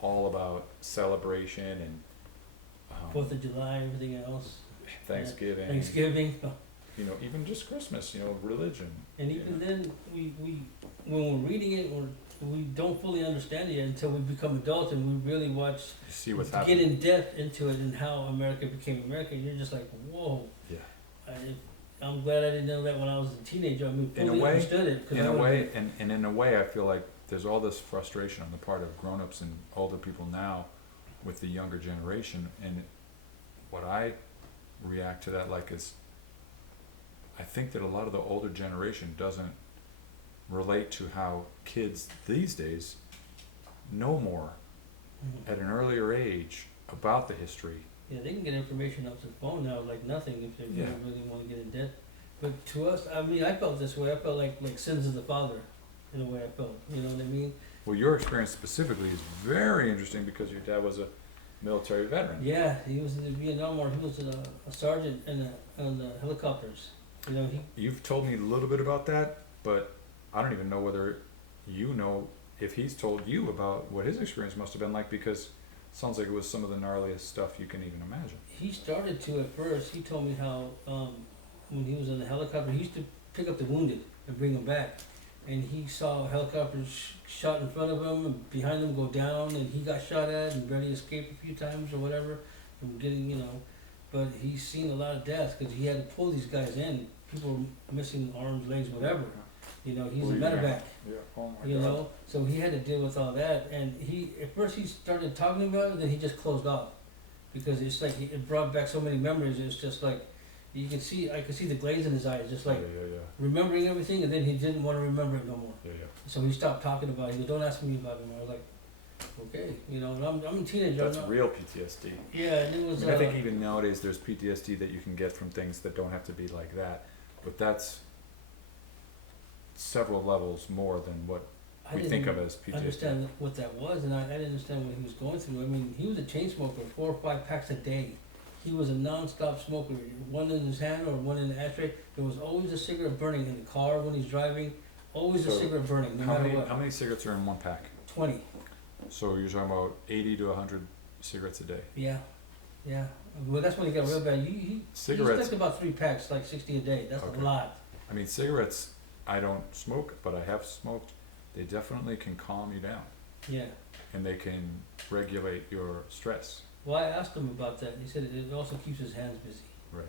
all about celebration and 4th of July, everything else. Thanksgiving, Thanksgiving. you know, even just Christmas, you know, religion. And even then, we when we're reading it, we don't fully understand it yet until we become adults and we really watch, You see what's get happening. in depth into it and how America became America. You're just like, whoa. Yeah. I'm glad I didn't know that when I was a teenager. I mean, In a fully way- understood it. 'Cause In I a would've way, been- and in a way, I feel like there's all this frustration on the part of grown-ups and older people now with the younger generation, and what I react to that like is, I think that a lot of the older generation doesn't relate to how kids these days know more Mhm. at an earlier age about the history. Yeah, they can get information off their phone now like nothing if they Yeah. really want to get in depth. But to us, I mean, I felt this way. I felt like sins of the father, in a way I felt. You know what I mean? Well, your experience specifically is very interesting because your dad was a military veteran. Yeah, he was in the Vietnam War. He was a sergeant in the helicopters. You know, You've told me a little bit about that, but I don't even know whether you know if he's told you about what his experience must have been like, because it sounds like it was some of the gnarliest stuff you can even imagine. he started to at first. He told me how when he was in the helicopter, he used to pick up the wounded and bring them back. And he saw helicopters shot in front of him and behind him go down, and he got shot at and barely escaped a few times or whatever from getting, you know. But he's seen a lot of deaths because he had to pull these guys in. People were missing arms, legs, whatever. You know, he's a medevac. Yeah, oh my You God. know, so he had to deal with all that, and he at first he started talking about it, then he just closed off because it's like it brought back so many memories. It's just like I could see the glaze in his eyes, just like Yeah. remembering everything, and then he didn't want to remember it no more. Yeah. So he stopped talking about it. He goes, "Don't ask me about it anymore." I was like, "Okay, you know." And I'm a teenager. That's I'm not, real PTSD. yeah, and it was. I think even nowadays there's PTSD that you can get from things that don't have to be like that, but that's several levels more than what I we didn't think of as PTSD. understand what that was, and I didn't understand what he was going through. I mean, he was a chain smoker, 4 or 5 packs a day. He was a non-stop smoker, one in his hand or one in the ashtray. There was always a cigarette burning in the car when he's driving. Always a So, cigarette burning, no How matter many what. how many cigarettes are in one pack? 20. So you're talking about 80 to 100 cigarettes a day. Yeah, yeah. Well, that's when he got real bad. He Cigarettes. smoked about 3 packs, like 60 a day. That's Okay. a lot. I mean, cigarettes, I don't smoke, but I have smoked. They definitely can calm you down, Yeah. and they can regulate your stress. Well, I asked him about that. He said it also keeps his hands busy. Right.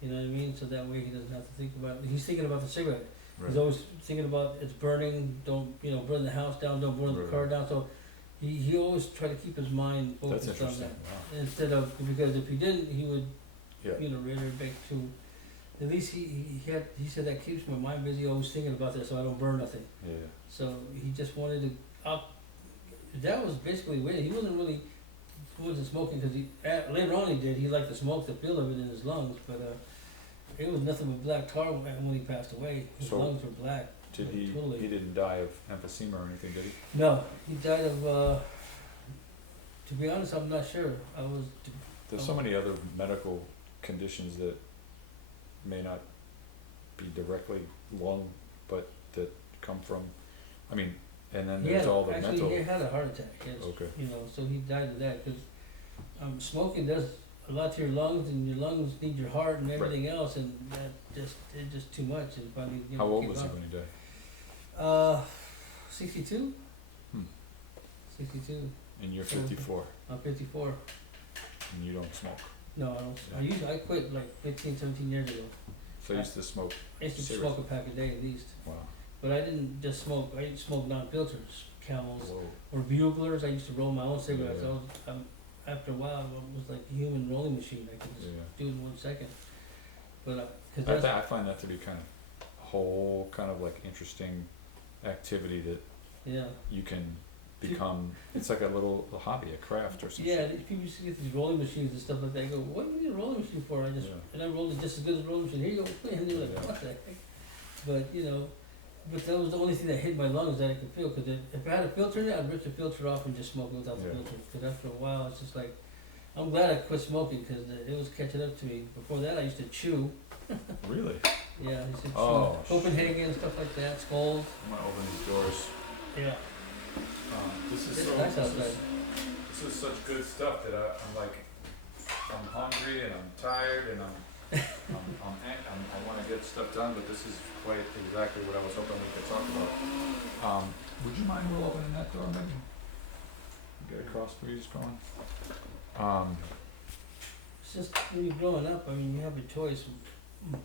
You know what I mean? So that way he doesn't have to think about it. He's thinking about the cigarette. Right. He's always thinking about it's burning. Don't burn the house down. Don't burn the Right. car down. So he always try to keep his mind That's focused on interesting. that Wow. instead of, because if he didn't, he would Yeah. reiterate back to. At least he said that keeps my mind busy, always thinking about that, so I don't burn nothing. Yeah. So he just wanted to up. That was basically weird. He wasn't smoking because later on he did. He liked to smoke, the feel of it in his lungs, but it was nothing but black tar when he passed away. His So, lungs were black. Did he? Totally. He didn't die of emphysema or anything, did he? No, he died of. To be honest, I'm not sure. There's so many other medical conditions that may not be directly lung, but that come from. I mean, and then there's all the actually, mental. he had a heart attack. Yes. Okay. So he died of that because smoking does a lot to your lungs, and your lungs need your heart and everything else, and it's just too much. And finally, How old gave was he up. when he died? 62. Hmm. 62. And you're Okay. 54, I'm 54. and you don't smoke. No, I don't. Yeah. I quit like 15, 17 years ago. So you used to smoke. I used to Cigarettes. smoke a pack a day at least. Wow. But I didn't just smoke. I smoked non-filters, Camels, Whoa. or Buglers. I used to roll my own cigarettes. Yeah. After a while, I was like a human rolling machine. I could just Yeah. do it in 1 second. But I find that to be kind of a whole kind of like interesting activity that yeah, you can become. It's like a little hobby, a craft or something. yeah. People used to get these rolling machines and stuff like that. I go, what do you need a rolling machine for? I rolled it just as good as a rolling machine. Here you go. And they're like, Yeah. what the heck? But but that was the only thing that hit my lungs that I could feel. Because if I had a filter in it, I'd rip the filter off and just smoke it without the Yeah. filter. Because after a while, it's just like I'm glad I quit smoking because it was catching up to me. Before that, I used to chew. Really? Yeah, I used to chew Oh, Copenhagen, stuff like that, Skulls. I'm gonna open these doors. Yeah, This is it's so, nice outside. this is such good stuff that I'm like, I'm hungry and I'm tired and I wanna get stuff done, but this is quite exactly what I was hoping we could talk about. Would you mind Will opening that door maybe? Get across where you're scrolling. It's just when you're growing up, I mean, you have a choice.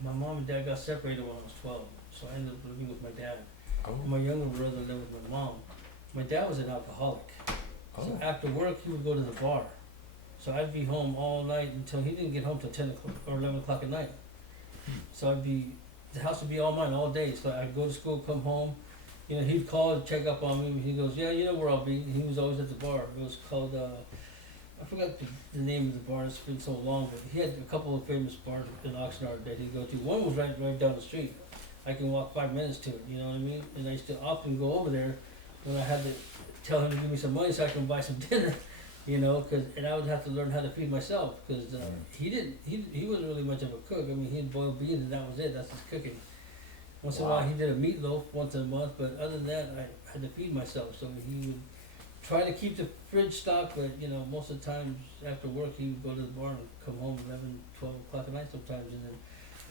My mom and dad got separated when I was 12, so I ended up living with my dad. And my younger brother lived with my mom. My dad was an alcoholic. So after work, he would go to the bar. So I'd be home all night until he didn't get home till 10 o'clock or 11 o'clock at night. So the house would be all mine all day. So I'd go to school, come home. You know, he'd call and check up on me. He goes, yeah, you know where I'll be. He was always at the bar. It was called, I forgot the name of the bar. It's been so long, but he had a couple of famous bars in Oxnard that he'd go to. One was right down the street. I can walk 5 minutes to it, you know what I mean? And I used to often go over there when I had to tell him to give me some money so I can buy some dinner, you know, and I would have to learn how to feed myself, because he wasn't really much of a cook. I mean, he'd boil beans and that was it, that's his cooking. Once in a while he did a meatloaf once a month, but other than that, I had to feed myself, so he would try to keep the fridge stocked, but, you know, most of the times after work, he would go to the bar and come home 11, 12 o'clock at night sometimes, and then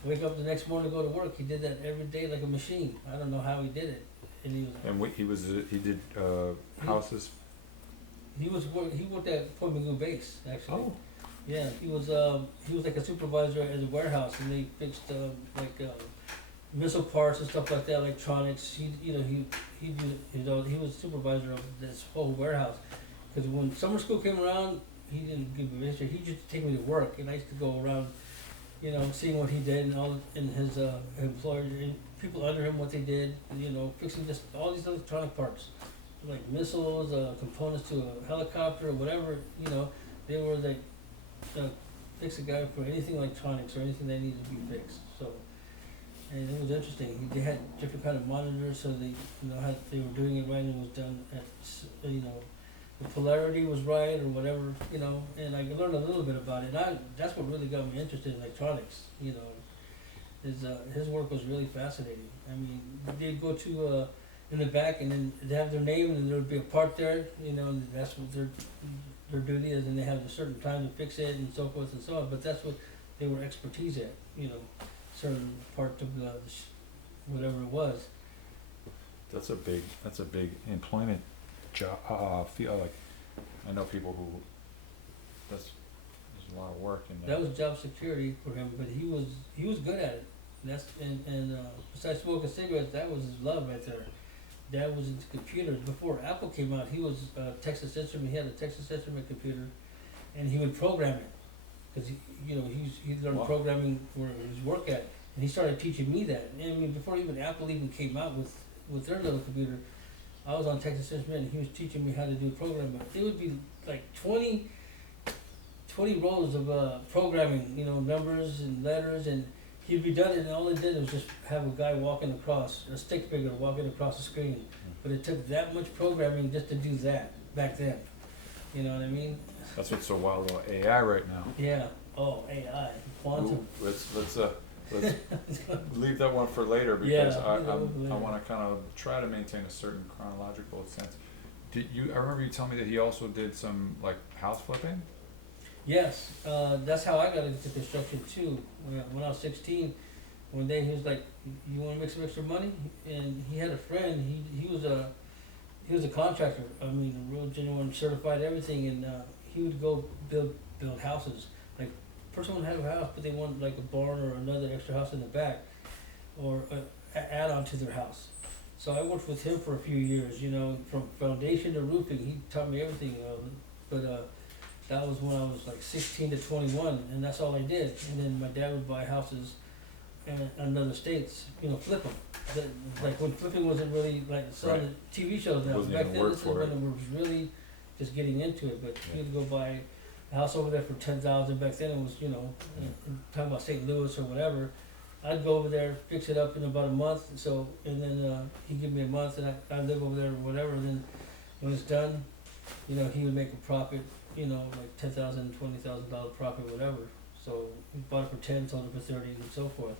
wake up the next morning to go to work. He did that every day like a machine. I don't know how he did it. And he did houses. He worked at Point Magoo Base actually. Oh. Yeah, he was like a supervisor at a warehouse, and they fixed missile parts and stuff like that, electronics. He was supervisor of this whole warehouse. Because when summer school came around, he didn't give me a history. He used to take me to work, and I used to go around, you know, seeing what he did and his employers and people under him, what they did, you know, fixing just all these electronic parts, like missiles, components to a helicopter or whatever, you know, they were like, fix a guy for anything electronics or anything that needed to be fixed, so. And it was interesting, they had different kind of monitors, so they, you know, how they were doing it right, and it was done at, you know, the polarity was right or whatever, you know, and I learned a little bit about it. And that's what really got me interested in electronics, you know. His work was really fascinating. I mean, they'd go to in the back, and then they'd have their name, and there would be a part there, you know, and that's what their duty is, and they have a certain time to fix it and so forth and so on. But that's what they were expertise at, you know, certain part of the whatever it was. That's a big employment job. Feel like I know people who there's a lot of work in that. That was job security for him, but he was good at it. And besides smoking cigarettes, that was his love right there. Dad was into computers. Before Apple came out, he was Texas Instrument. He had a Texas Instrument computer, and he would program it, because he learned programming where his work at, and he started teaching me that. And I mean, before even Apple even came out with their little computer, I was on Texas Instrument, and he was teaching me how to do programming. It would be like 20 rows of programming, you know, numbers and letters, and he'd be done, and all it did was just have a guy walking across, a stick figure walking across the screen. But it took that much programming just to do that back then. You know what I mean? That's what's so wild about AI right now. Yeah. Oh, AI, quantum. Ooh, let's leave that one for later, because I want to kind of try to maintain a certain chronological sense. I remember you telling me that he also did some like house flipping? Yes, that's how I got into construction too. When I was 16, one day he was like, "You want to make some extra money?" And he had a friend. He was a contractor. I mean, a real genuine, certified everything. And he would go build houses. Like, person would have a house, but they wanted like a barn or another extra house in the back, or add on to their house. So I worked with him for a few years. You know, from foundation to roofing. He taught me everything. That was when I was like 16 to 21, and that's all I did. And then my dad would buy houses in other states, you know, flip them. Like when flipping wasn't really like some of the TV shows now. Back then, this is when it was really just getting into it. But he would go buy a house over there for $10,000. Back then it was, you know, talking about St. Louis or whatever. I'd go over there, fix it up in about a month. So, and then he'd give me a month, and I'd live over there or whatever. And then when it's done, you know, he would make a profit. you know, like $10,000, $20,000 profit, whatever. So we bought it for 10, sold it for 30, and so forth.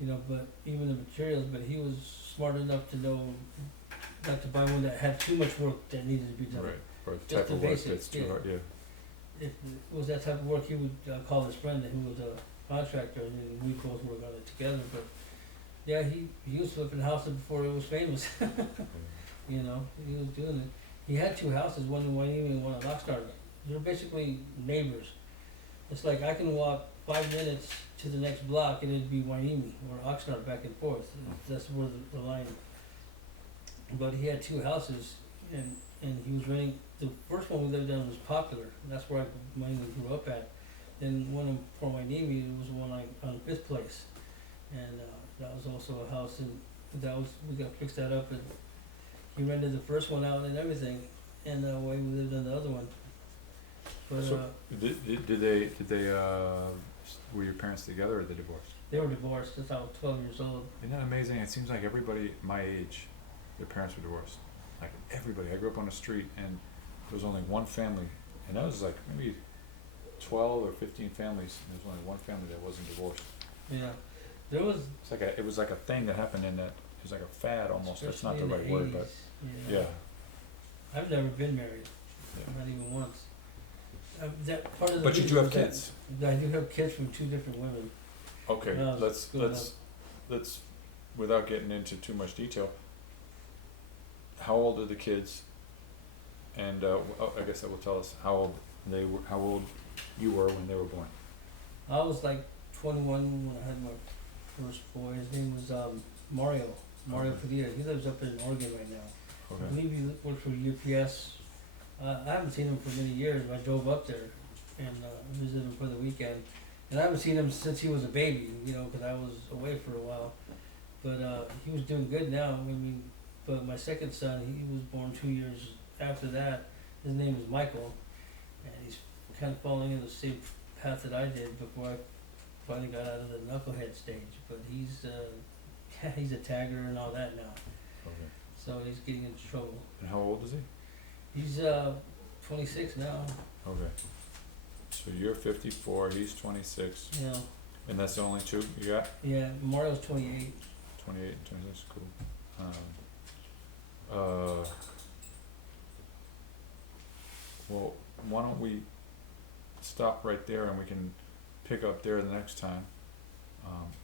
You know, but even the materials, but he was smart enough to know not to buy one that had too much work that needed to be done. Right, or the Just type the of work basics, that's too yeah. hard, yeah. If it was that type of work, he would call his friend who was a contractor, and we both worked on it together. But yeah, he was flipping houses before it was famous. You know, he was doing it. He had two houses, one in Wyoming and one in Oxnard. They're basically neighbors. It's like I can walk 5 minutes to the next block and it'd be Wyoming or Oxnard back and forth. That's where the line. But he had two houses, and he was renting. The first one we lived in was Popular. That's where I mainly grew up at. Then one in Fort Wyoming, it was one on Fifth Place, and that was also a house, and we got fixed that up, and he rented the first one out and everything, and that way we lived in the other one. But So, did they, were your parents together or they divorced? they were divorced. That's how I was 12 years old. Isn't that amazing? It seems like everybody my age, their parents were divorced. Like everybody. I grew up on a street and there was only one family, and that was like maybe 12 or 15 families, and there was only one family that wasn't divorced. Yeah, there was. It was like a thing that happened in that, it was like a fad almost, that's not the especially in right word, 80s, but, yeah. yeah. I've never been married, Yeah. not even once. That part of the But you do reason have is that kids. I do have kids from two different women. Okay, No, let's, without getting into too much detail, how old are the kids? And, I guess that will tell us how old you were when they were born. I was like 21 when I had my first boy. His name was Mario Okay. Padilla. He lives up in Oregon right now. I Okay, believe he works for UPS. I haven't seen him for many years, but I drove up there and visited him for the weekend. And I haven't seen him since he was a baby, you know, because I was away for a while. But he was doing good now. I mean, but my second son, he was born 2 years after that. His name is Michael, and he's kind of following in the same path that I did before I finally got out of the knucklehead stage. But he's he's a tagger and all that now, okay. so he's getting into trouble. And how old is he? He's 26 now. Okay. So you're 54, he's 26, You know, and that's the only two you got? yeah. Mario's 28. 28 and 26, cool. Well, why don't we stop right there and we can pick up there the next time.